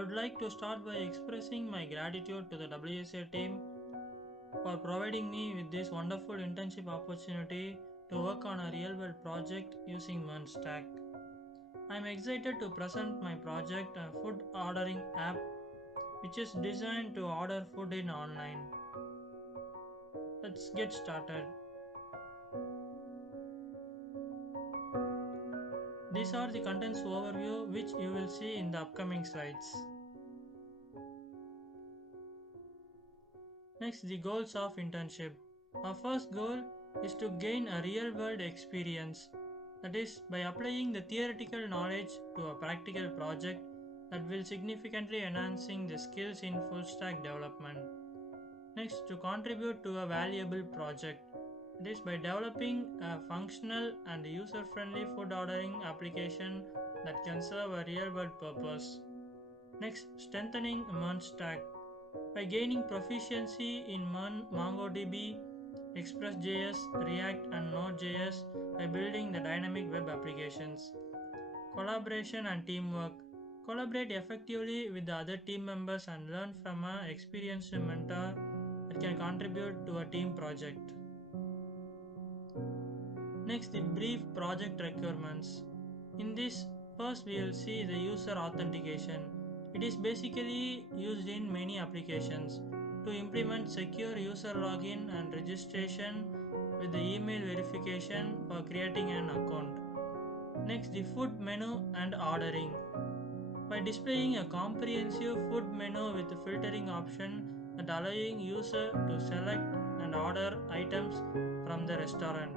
would like to start by expressing my gratitude to the WSA team for providing me with this wonderful internship opportunity to work on a real world project using Stack. I am excited to present my project, a food ordering app which is designed to order food in online. Let's get started. These are the contents overview which you will see in the upcoming slides. Next, the goals of internship. Our first goal is to gain a real world experience, that is, by applying the theoretical knowledge to a practical project that will significantly enhancing the skills in full stack development. Next, to contribute to a valuable project, that is, by developing a functional and user friendly food ordering application that can serve a real world purpose. Next, strengthening Stack by gaining proficiency in MongoDB, Express.js, React, and Node.js by building the dynamic web applications. Collaboration and teamwork. Collaborate effectively with the other team members and learn from an experienced mentor that can contribute to a team project. Next, the brief project requirements. In this, first we will see the user authentication. It is basically used in many applications to implement secure user login and registration with the email verification for creating an account. Next, the food menu and ordering. By displaying a comprehensive food menu with a filtering option that allowing user to select and order items from the restaurant.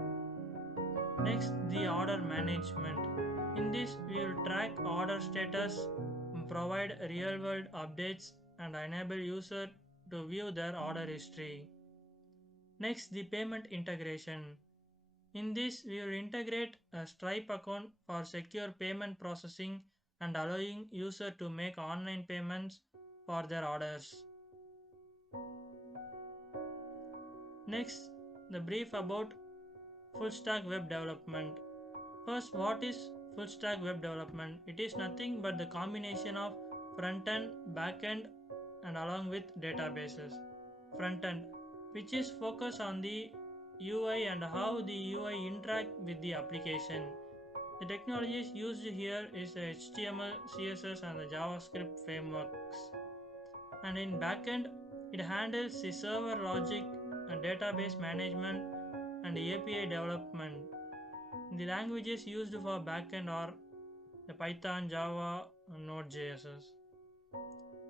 Next, the order management. In this, we will track order status, provide real-world updates, and enable user to view their order history. Next, the payment integration. In this, we will integrate a Stripe account for secure payment processing and allowing user to make online payments for their orders. Next, the brief about full stack web development. First, what is full stack web development? It is nothing but the combination of front end, back end, and along with databases. Front end, which is focused on the UI and how the UI interact with the application. The technologies used here is the HTML, CSS, and the JavaScript frameworks. And in backend, it handles the server logic and database management and API development. The languages used for backend are the Python, Java, and Node.js.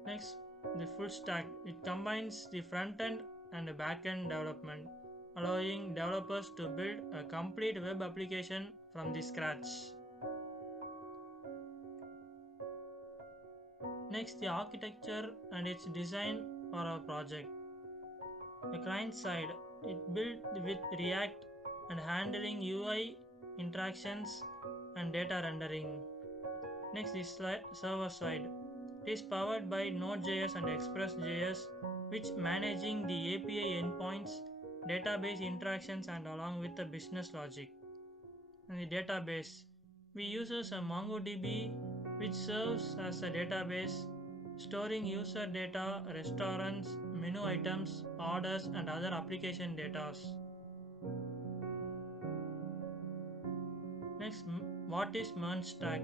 Next, the full stack. It combines the front end and the back end development, allowing developers to build a complete web application from the scratch. Next, the architecture and its design for our project. The client side, it built with React and handling UI interactions and data rendering. Next, the server side. It is powered by Node.js and Express.js, which managing the API endpoints, database interactions, and along with the business logic. And the database, we uses a MongoDB, which serves as a database, storing user data, restaurants, menu items, orders, and other application data. Next, what is Stack?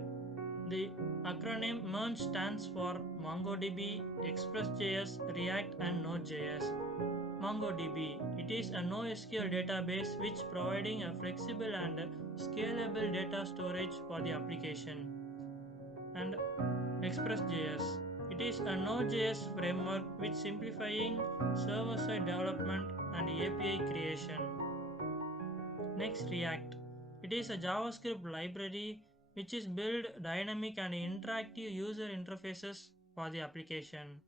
The acronym MERN stands for MongoDB, Express.js, React, and Node.js. MongoDB, it is a NoSQL database which providing a flexible and scalable data storage for the application. And Express.js, it is a Node.js framework which simplifying server-side development and API creation. Next, React. It is a JavaScript library which is build dynamic and interactive user interfaces for the application.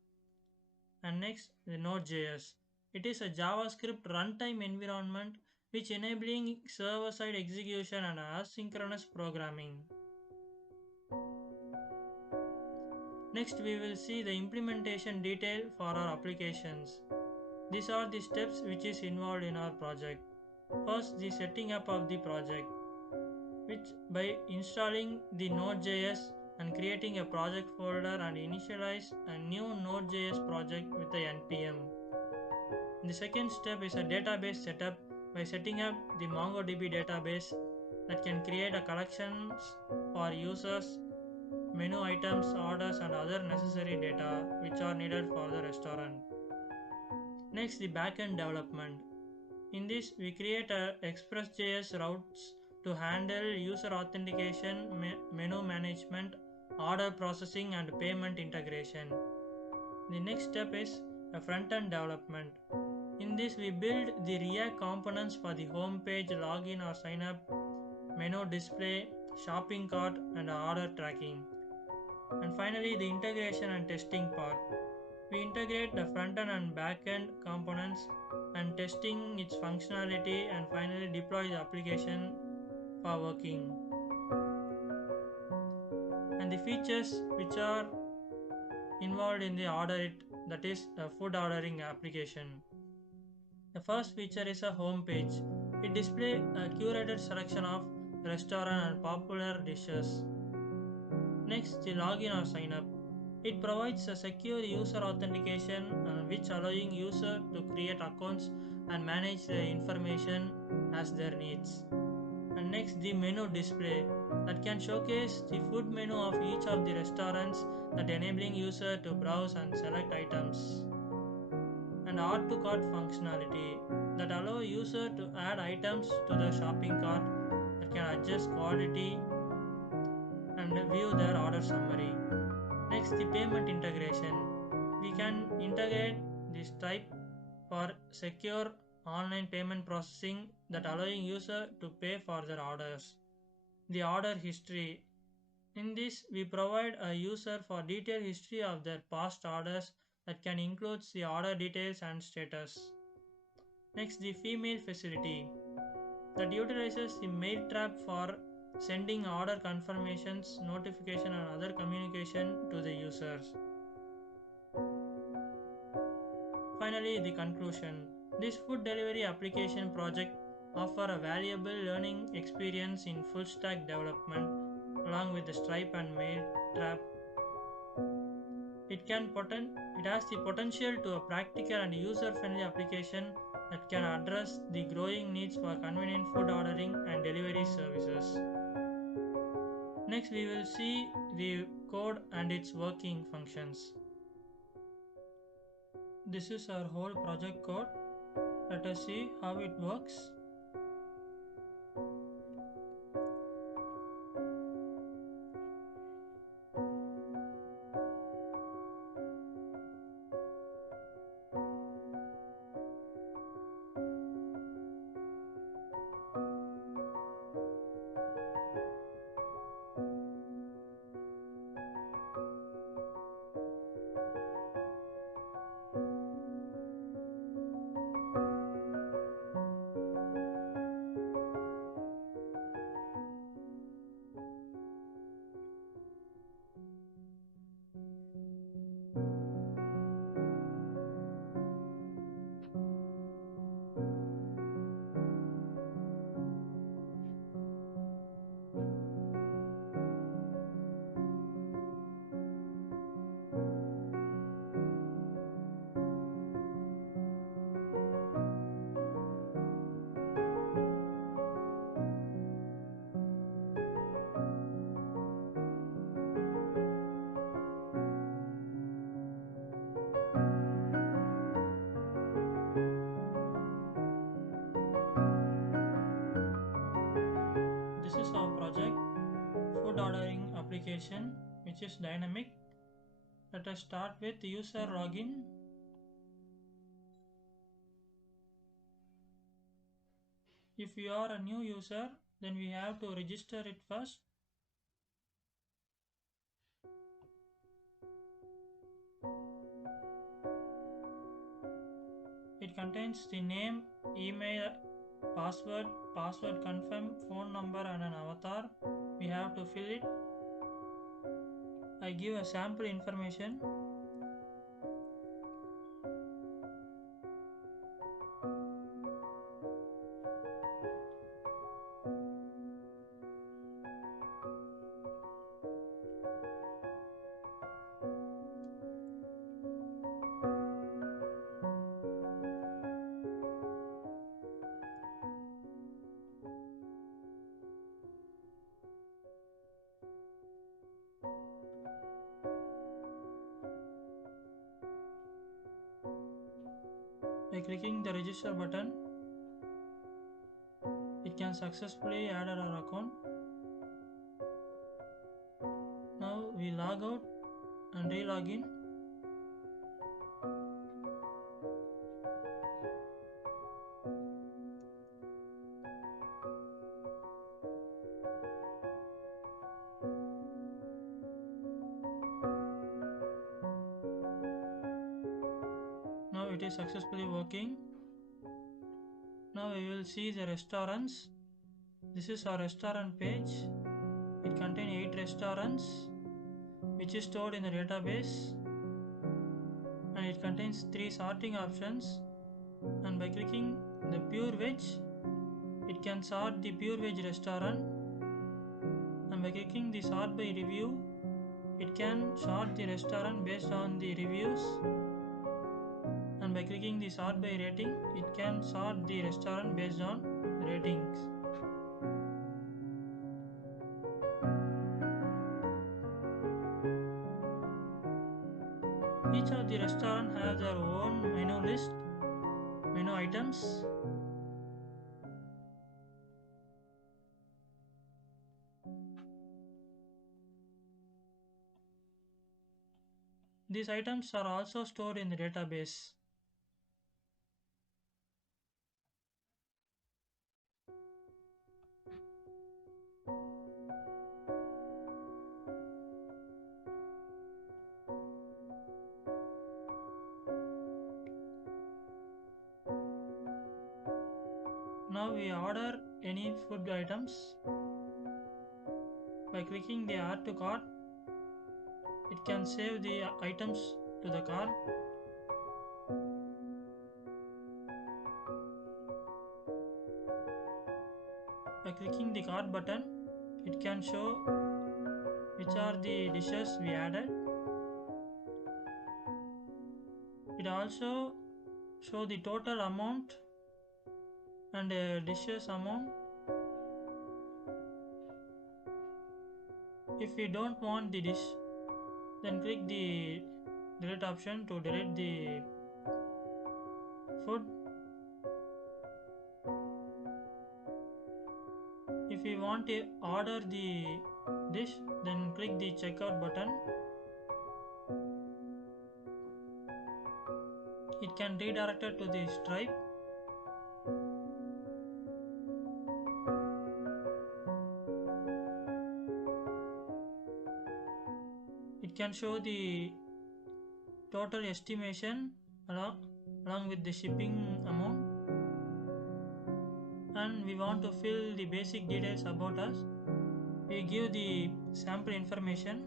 And next, the Node.js. It is a JavaScript runtime environment which enabling server-side execution and asynchronous programming. Next, we will see the implementation detail for our applications. These are the steps which is involved in our project. First, the setting up of the project, which by installing the Node.js and creating a project folder and initialize a new Node.js project with the npm. The second step is a database setup by setting up the MongoDB database that can create a collections for users, menu items, orders and other necessary data which are needed for the restaurant. Next, the backend development. In this, we create a Express.js routes to handle user authentication, menu management, order processing and payment integration. The next step is a front-end development. In this, we build the React components for the home page, login or sign up, menu display, shopping cart and order tracking. And finally, the integration and testing part. We integrate the front-end and back-end components and testing its functionality and finally deploy the application for working. And the features which are involved in the that is a food ordering application. The first feature is a home page. It displays a curated selection of restaurant and popular dishes. Next, the login or sign up. It provides a secure user authentication which allowing user to create accounts and manage their information as their needs. And next, the menu display that can showcase the food menu of each of the restaurants that enabling user to browse and select items. And add to cart functionality that allow user to add items to the shopping cart that can adjust quality and view their order summary. Next, the payment integration. We can integrate this type for secure online payment processing that allowing user to pay for their orders. The order history. In this, we provide a user for detailed history of their past orders that can include the order details and status. Next, the female facility that utilizes the mail trap for sending order confirmations, notification and other communication to the users. Finally, the conclusion. This food delivery application project offer a valuable learning experience in full stack development along with the Stripe and mail trap. It has the potential to a practical and user-friendly application that can address the growing needs for convenient food ordering and delivery services. Next, we will see the code and its working functions. This is our whole project code. Let us see how it works. This is our project food ordering application which is dynamic. Let us start with user login. If you are a new user, then we have to register it first. It contains the name, email, password confirm, phone number and an avatar. We have to fill it. I give a sample information. By clicking the register button, it can successfully add our account. Now we log out and re-log in. Now it is successfully working. Now we will see the restaurants. This is our restaurant page. It contains 8 restaurants which is stored in the database, and it contains 3 sorting options. And by clicking the pure veg, it can sort the pure veg restaurant, and by clicking the sort by review, it can sort the restaurant based on the reviews, and by clicking the sort by rating, it can sort the restaurant based on ratings. Each of the restaurant has their own menu list, menu items. These items are also stored in the database. Now we order any food items. By clicking the add to cart, it can save the items to the cart. By clicking the cart button, it can show which are the dishes we added. It also show the total amount and dishes amount. If we don't want the dish, then click the delete option to delete the food. If we want to order the dish, then click the checkout button. It can redirect it to the Stripe. It can show the total estimation along with the shipping amount. And we want to fill the basic details about us. We give the sample information.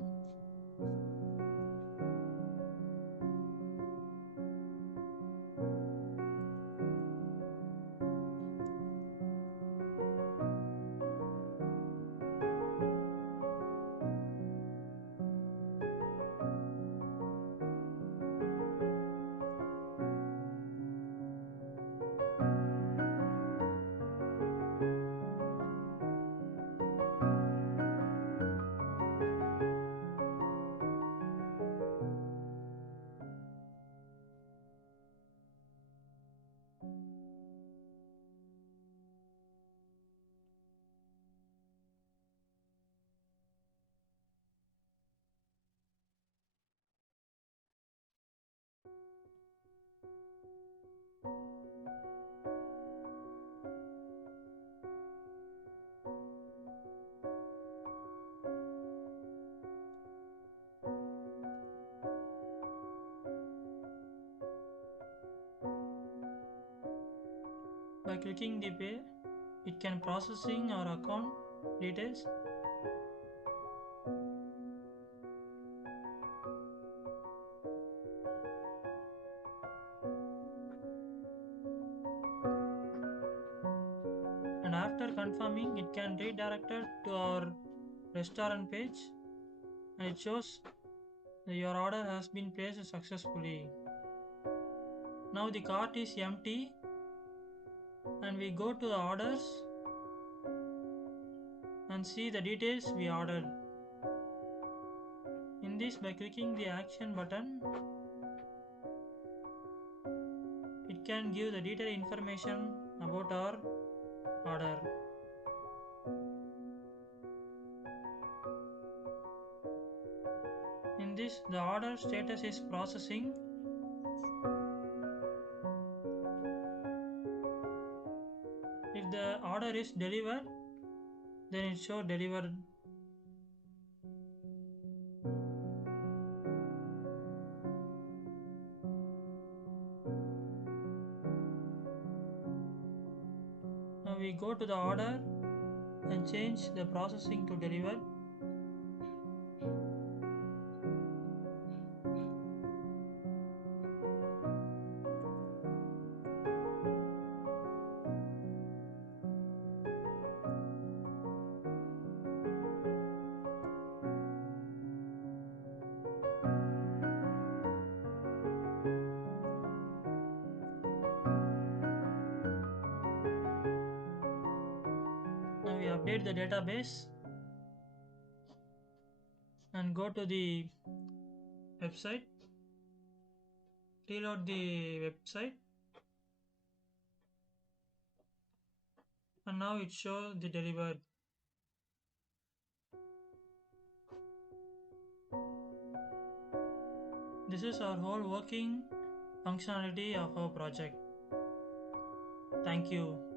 By clicking the pay, it can processing our account details. And after confirming, it can redirect it to our restaurant page, and it shows that your order has been placed successfully. Now the cart is empty, and we go to the orders and see the details we ordered. In this, by clicking the action button, It can give the detailed information about our order. In this, the order status is processing. If the order is delivered, then it shows delivered. Now we go to the order and change the processing to delivered. Now we update the database and go to the website, reload the website, and now it shows the delivered. This is our whole working functionality of our project. Thank you.